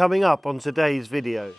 Coming up on today's video.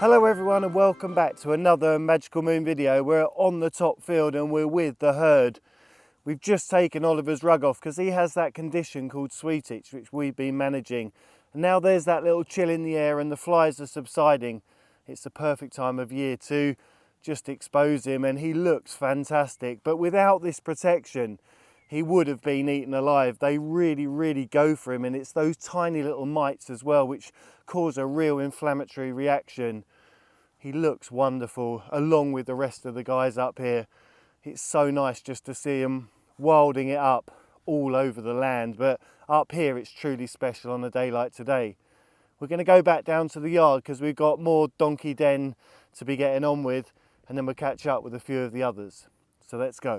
Hello everyone and welcome back to another Magical Moon video. We're on the top field and we're with the herd. We've just taken Oliver's rug off because he has that condition called sweet itch, which we've been managing. And now there's that little chill in the air and the flies are subsiding. It's the perfect time of year to just expose him, and he looks fantastic. But without this protection, he would have been eaten alive. They really go for him, and it's those tiny little mites as well which cause a real inflammatory reaction. He looks wonderful along with the rest of the guys up here. It's so nice just to see him wilding it up all over the land, but up here it's truly special on a day like today. We're going to go back down to the yard because we've got more donkey den to be getting on with, and then we'll catch up with a few of the others. So let's go.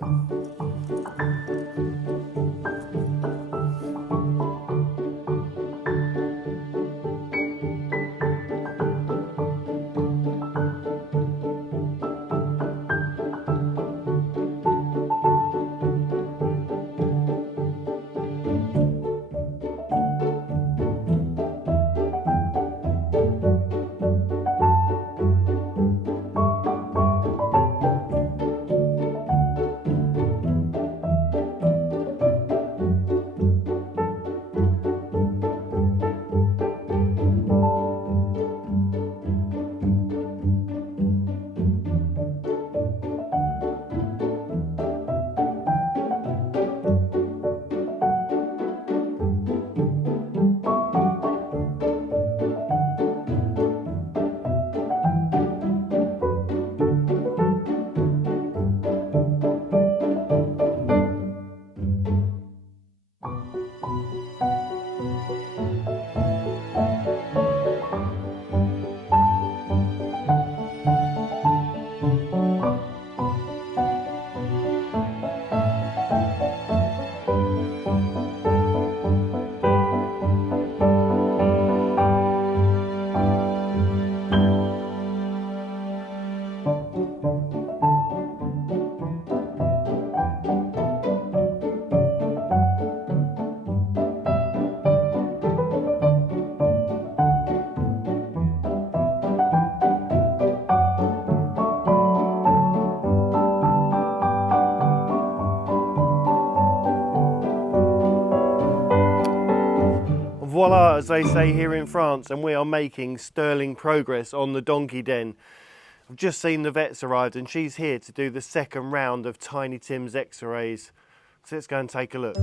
Voila, as they say here in France, and we are making sterling progress on the donkey den. I've just seen the vet's arrived and she's here to do the second round of Tiny Tim's x-rays. So let's go and take a look.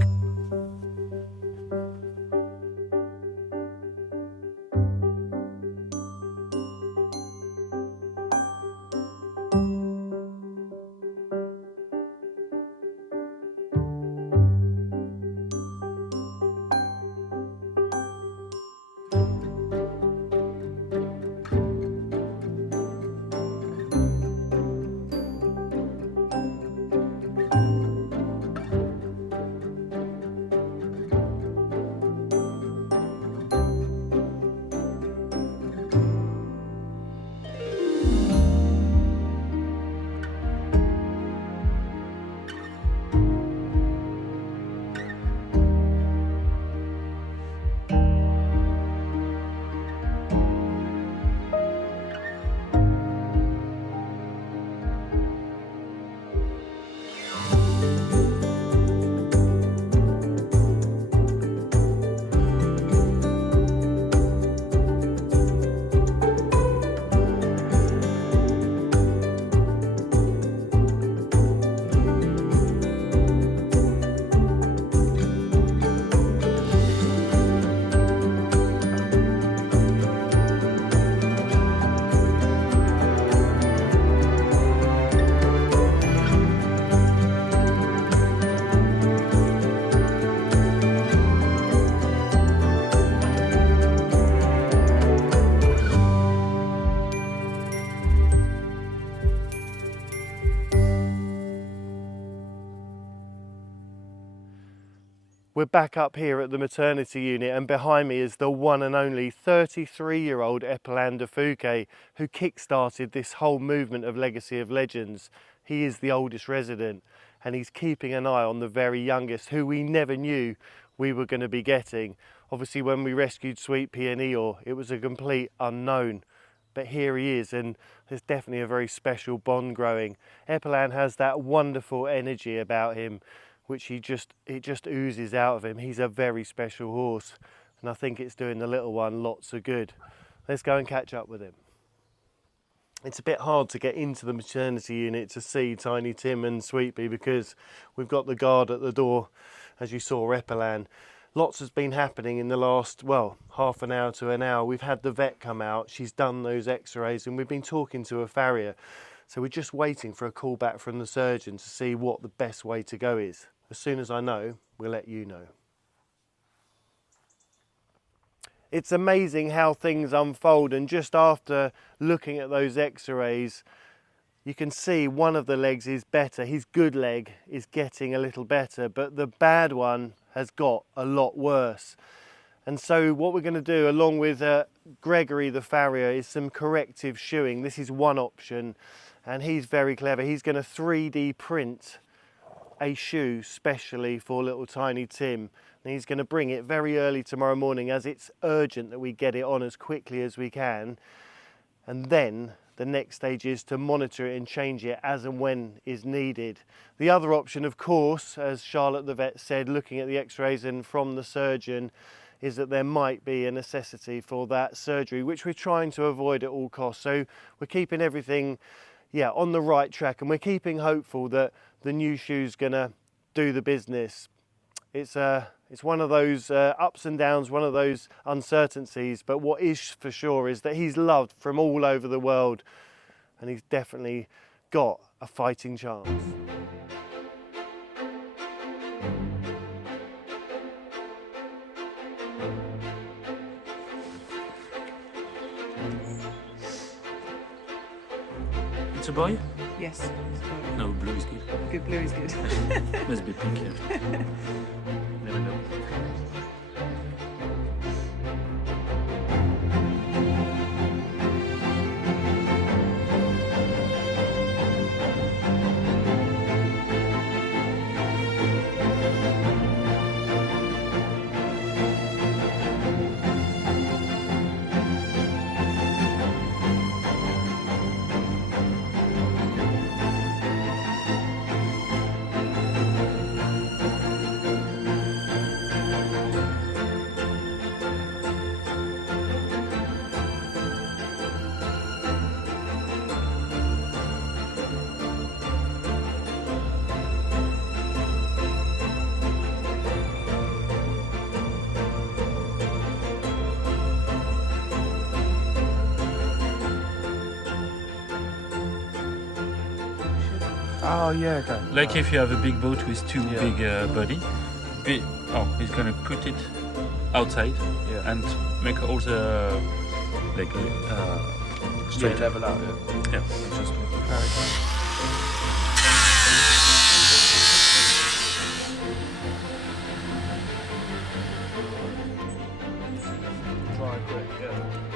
We're back up here at the maternity unit and behind me is the one and only 33-year-old Epelander Fouquet, who kick-started this whole movement of Legacy of Legends. He is the oldest resident and he's keeping an eye on the very youngest, who we never knew we were going to be getting. Obviously when we rescued Sweet Pea and Eeyore, it was a complete unknown. But here he is, and there's definitely a very special bond growing. Epeland has that wonderful energy about him, which it just oozes out of him. He's a very special horse, and I think it's doing the little one lots of good. Let's go and catch up with him. It's a bit hard to get into the maternity unit to see Tiny Tim and Sweet Pea because we've got the guard at the door, as you saw, Epeland. Lots has been happening in the last, well, half an hour to an hour. We've had the vet come out, she's done those x-rays, and we've been talking to a farrier. So we're just waiting for a call back from the surgeon to see what the best way to go is. As soon as I know, we'll let you know. It's amazing how things unfold, and just after looking at those x-rays, you can see one of the legs is better. His good leg is getting a little better, but the bad one has got a lot worse. And so what we're going to do, along with Gregory the farrier, is some corrective shoeing. This is one option, and he's very clever. He's going to 3D print a shoe specially for little Tiny Tim, and he's going to bring it very early tomorrow morning, as it's urgent that we get it on as quickly as we can. And then the next stage is to monitor it and change it as and when is needed. The other option, of course, as Charlotte the vet said, looking at the x-rays and from the surgeon, is that there might be a necessity for that surgery, which we're trying to avoid at all costs. So we're keeping everything on the right track, and we're keeping hopeful that the new shoe's gonna do the business. It's one of those ups and downs, one of those uncertainties, but what is for sure is that he's loved from all over the world, and he's definitely got a fighting chance. It's a boy? Yes. No, blue is good. Good, blue is good. Must be pink, yeah. Never know. Oh yeah, okay. Like if you have a big boat with two big body, he's gonna put it outside and make all the like straight level out. Yeah, just Dry quick, yeah.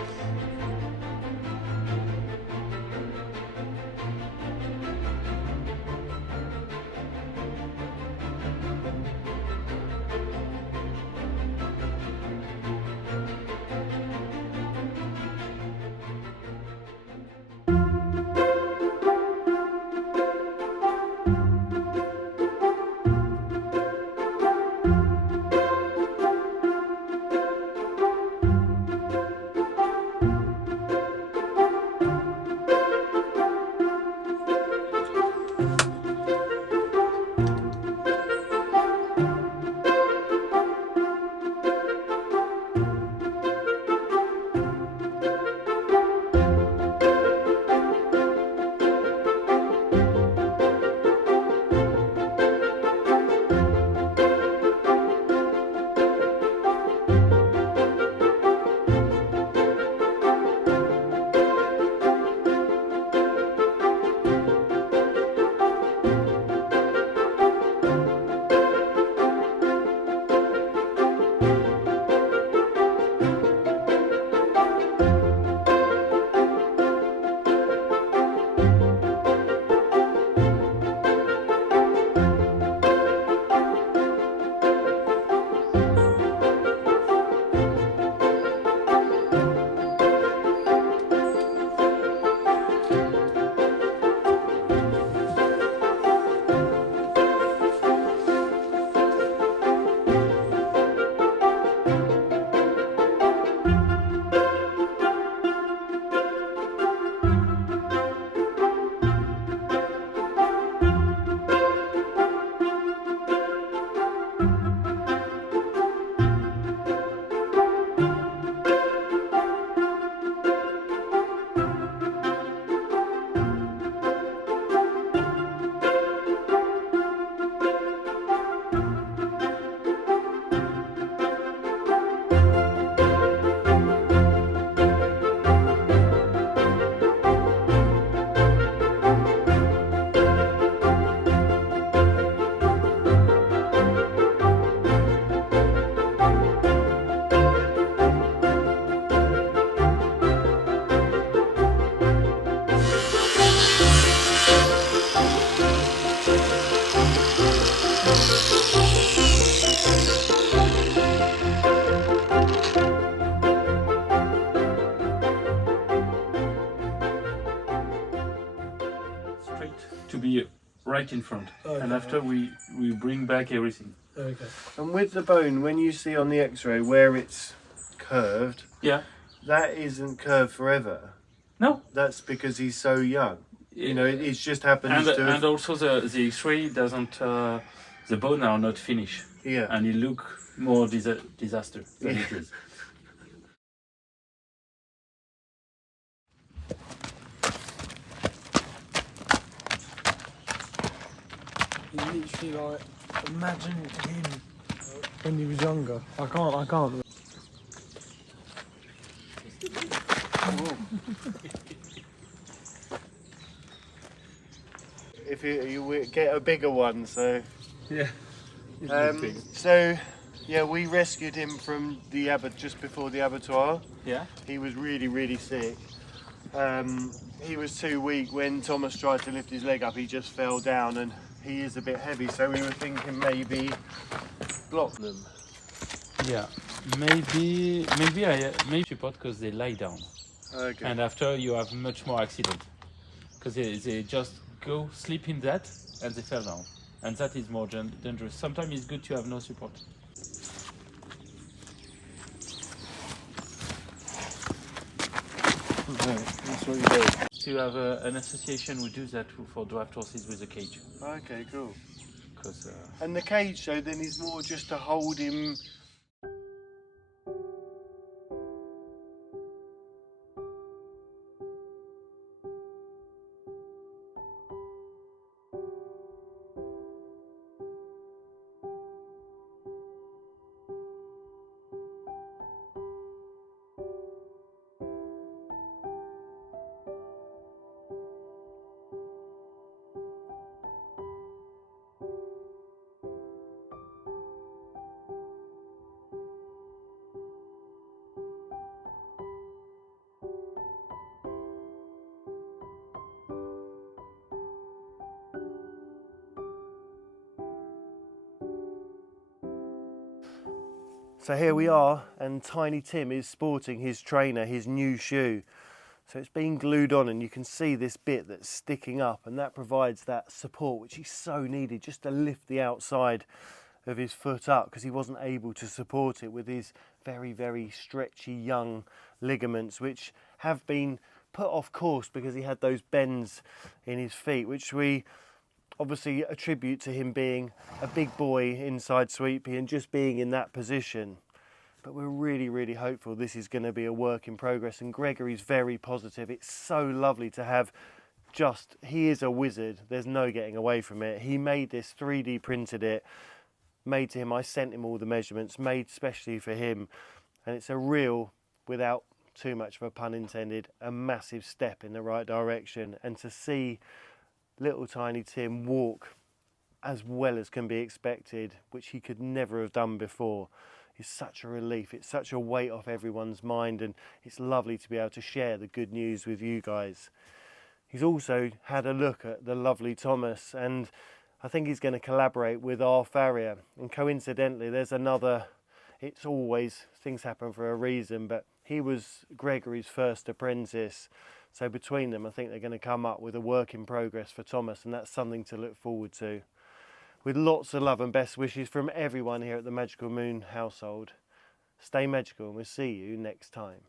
straight to be right in front. And after we bring back everything. Okay. And with the bone, when you see on the X-ray where it's curved, that isn't curved forever. No. That's because he's so young. You know, it just happens and also the X-ray doesn't. The bone are not finished. Yeah. And it look more disaster than it is. You literally like imagine him when he was younger. I can't. If you get a bigger one, so Yeah. so yeah, we rescued him from the just before the abattoir. Yeah. He was really sick. He was too weak. When Thomas tried to lift his leg up, he just fell down, and he is a bit heavy, so we were thinking maybe block them. Yeah. Maybe support because they lie down. Okay. And after you have much more accident because they just go sleep in that and they fell down, and that is more dangerous. Sometimes it's good to have no support. Okay, that's what you do. To have an association who do that for draft horses with a cage. Okay, cool. Because And the cage, so then is more just to hold him. So here we are, and Tiny Tim is sporting his trainer, his new shoe. So it's been glued on, and you can see this bit that's sticking up, and that provides that support which he so needed, just to lift the outside of his foot up, because he wasn't able to support it with his very, very stretchy young ligaments, which have been put off course because he had those bends in his feet, which we obviously attribute to him being a big boy inside Sweet Pea and just being in that position. But we're really, really hopeful this is going to be a work in progress, and Gregory's very positive. It's so lovely to have he is a wizard. There's no getting away from it. He made this, 3D printed it, made to him. I sent him all the measurements, made specially for him. And it's a real, without too much of a pun intended, a massive step in the right direction. And to see little Tiny Tim walk as well as can be expected, which he could never have done before, is such a relief. It's such a weight off everyone's mind, and it's lovely to be able to share the good news with you guys. He's also had a look at the lovely Thomas, and I think he's going to collaborate with our Farrier. And coincidentally, there's another, it's always, things happen for a reason, but he was Gregory's first apprentice. So between them, I think they're going to come up with a work in progress for Thomas, and that's something to look forward to. With lots of love and best wishes from everyone here at the Magical Moon household. Stay magical, and we'll see you next time.